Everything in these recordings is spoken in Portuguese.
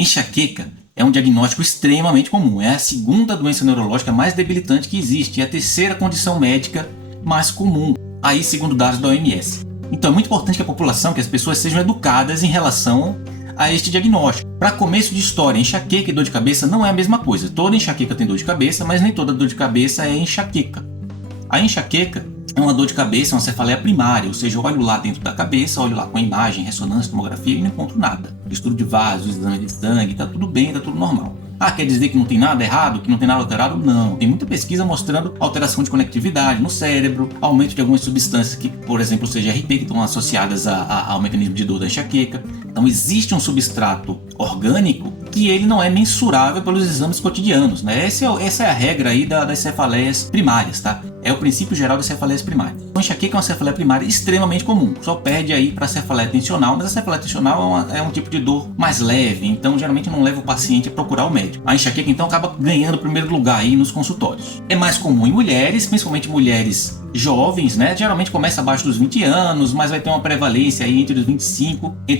Enxaqueca é um diagnóstico extremamente comum. É a segunda doença neurológica mais debilitante que existe e a terceira condição médica mais comum, aí segundo dados da OMS. Então é muito importante que a população, que as pessoas sejam educadas em relação a este diagnóstico. Para começo de história, enxaqueca e dor de cabeça não é a mesma coisa. Toda enxaqueca tem dor de cabeça, mas nem toda dor de cabeça é enxaqueca. A enxaqueca é uma dor de cabeça, uma cefaleia primária, ou seja, eu olho lá dentro da cabeça, olho lá com a imagem, ressonância, tomografia e não encontro nada. Estudo de vasos, exame de sangue, tá tudo bem, tá tudo normal. Ah, quer dizer que não tem nada errado, que não tem nada alterado? Não. Tem muita pesquisa mostrando alteração de conectividade no cérebro, aumento de algumas substâncias que, por exemplo, o CGRP, que estão associadas ao mecanismo de dor da enxaqueca. Então existe um substrato orgânico que ele não é mensurável pelos exames cotidianos, né? Essa é a regra aí das cefaleias primárias, tá? É o princípio geral das cefaleias primárias. Então, a enxaqueca é uma cefaleia primária extremamente comum, só perde aí para a cefaleia tensional, mas a cefaleia tensional é um tipo de dor mais leve, então geralmente não leva o paciente a procurar o médico. A enxaqueca então acaba ganhando o primeiro lugar aí nos consultórios. É mais comum em mulheres, principalmente mulheres jovens, né? Geralmente começa abaixo dos 20 anos, mas vai ter uma prevalência aí entre os 25 e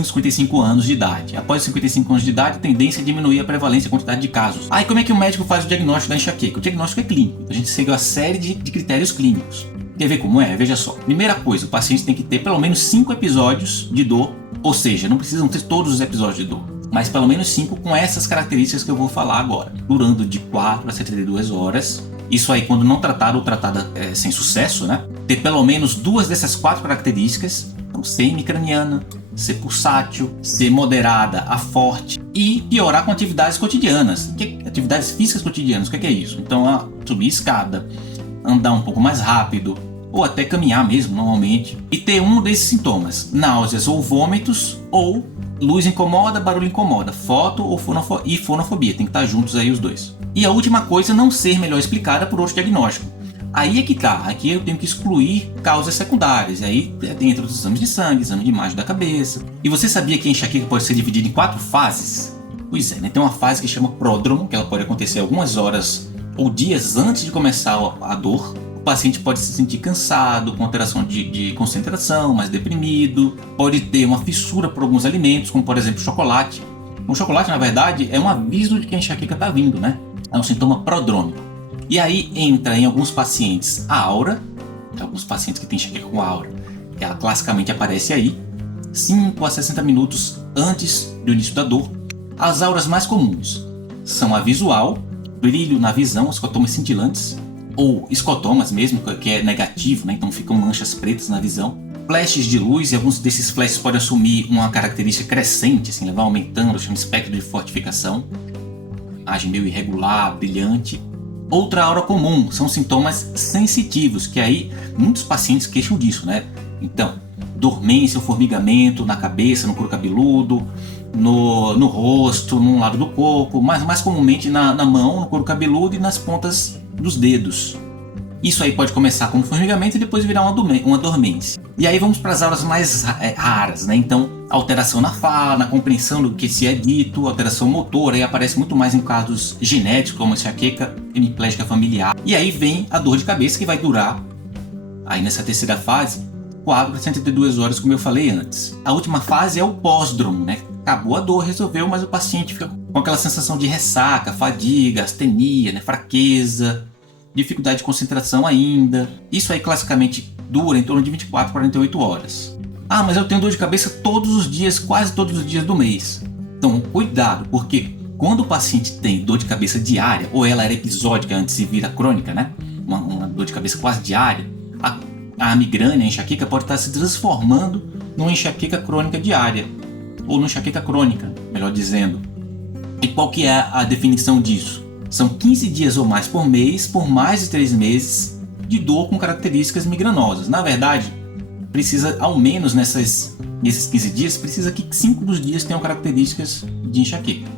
55 anos de idade. Após os 55 anos de idade, a tendência é diminuir a prevalência e a quantidade de casos. Aí como é que o médico faz o diagnóstico da enxaqueca? O diagnóstico é clínico, a gente segue uma série de critérios clínicos. Quer ver como é? Veja só. Primeira coisa, o paciente tem que ter pelo menos 5 episódios de dor, ou seja, não precisam ter todos os episódios de dor, mas pelo menos 5 com essas características que eu vou falar agora, durando de 4 a 72 horas. Isso aí quando não tratado ou tratada sem sucesso, né? Ter pelo menos 2 dessas 4 características, então ser hemicraniana, ser pulsátil, ser moderada a forte e piorar com atividades cotidianas. Atividades físicas cotidianas, o que é isso? Então subir escada, andar um pouco mais rápido, ou até caminhar mesmo normalmente, e ter um desses sintomas, náuseas ou vômitos, ou luz incomoda, barulho incomoda, foto ou fonofobia, tem que estar juntos aí os dois. E a última coisa, não ser melhor explicada por outro diagnóstico. Aí é que tá, aqui eu tenho que excluir causas secundárias, aí dentro dos exames de sangue, exame de imagem da cabeça. E você sabia que a enxaqueca pode ser dividida em 4 fases? Pois é, né? Tem uma fase que chama pródromo, que ela pode acontecer algumas horas ou dias antes de começar a dor. O paciente pode se sentir cansado, com alteração de concentração, mais deprimido, pode ter uma fissura por alguns alimentos, como por exemplo chocolate. O chocolate, na verdade, é um aviso de que a enxaqueca está vindo, né? É um sintoma prodrômico. E aí entra em alguns pacientes a aura, alguns pacientes que têm enxaqueca com aura, ela classicamente aparece aí, 5 a 60 minutos antes do início da dor. As auras mais comuns são a visual, brilho na visão, escotomas cintilantes, ou escotomas mesmo, que é negativo, né? Então ficam manchas pretas na visão. Flashes de luz, e alguns desses flashes podem assumir uma característica crescente, assim, vai aumentando, chama espectro de fortificação. Imagem meio irregular, brilhante. Outra aura comum são sintomas sensitivos, que aí muitos pacientes queixam disso, né? Então, dormência ou formigamento na cabeça, no couro cabeludo, no rosto, num lado do corpo, mas mais comumente na mão, no couro cabeludo e nas pontas dos dedos. Isso aí pode começar como formigamento e depois virar uma dormência. E aí vamos para as auras mais raras, né? Então, alteração na fala, na compreensão do que se é dito, alteração motora, aí aparece muito mais em casos genéticos, como enxaqueca hemiplégica familiar. E aí vem a dor de cabeça, que vai durar, aí nessa terceira fase, 4 a 72 horas, como eu falei antes. A última fase é o pós-dromo, né? Acabou a dor, resolveu, mas o paciente fica com aquela sensação de ressaca, fadiga, astenia, né? Fraqueza, dificuldade de concentração ainda. Isso aí classicamente dura em torno de 24 a 48 horas. Ah, mas eu tenho dor de cabeça todos os dias, quase todos os dias do mês. Então, cuidado, porque quando o paciente tem dor de cabeça diária, ou ela era episódica antes e vira crônica, né? Uma dor de cabeça quase diária, a migrânia, a enxaqueca pode estar se transformando numa enxaqueca crônica diária, ou numa enxaqueca crônica, melhor dizendo. E qual que é a definição disso? São 15 dias ou mais por mês, por mais de 3 meses, de dor com características migranosas. Na verdade, precisa, ao menos nesses 15 dias, precisa que 5 dos dias tenham características de enxaqueca.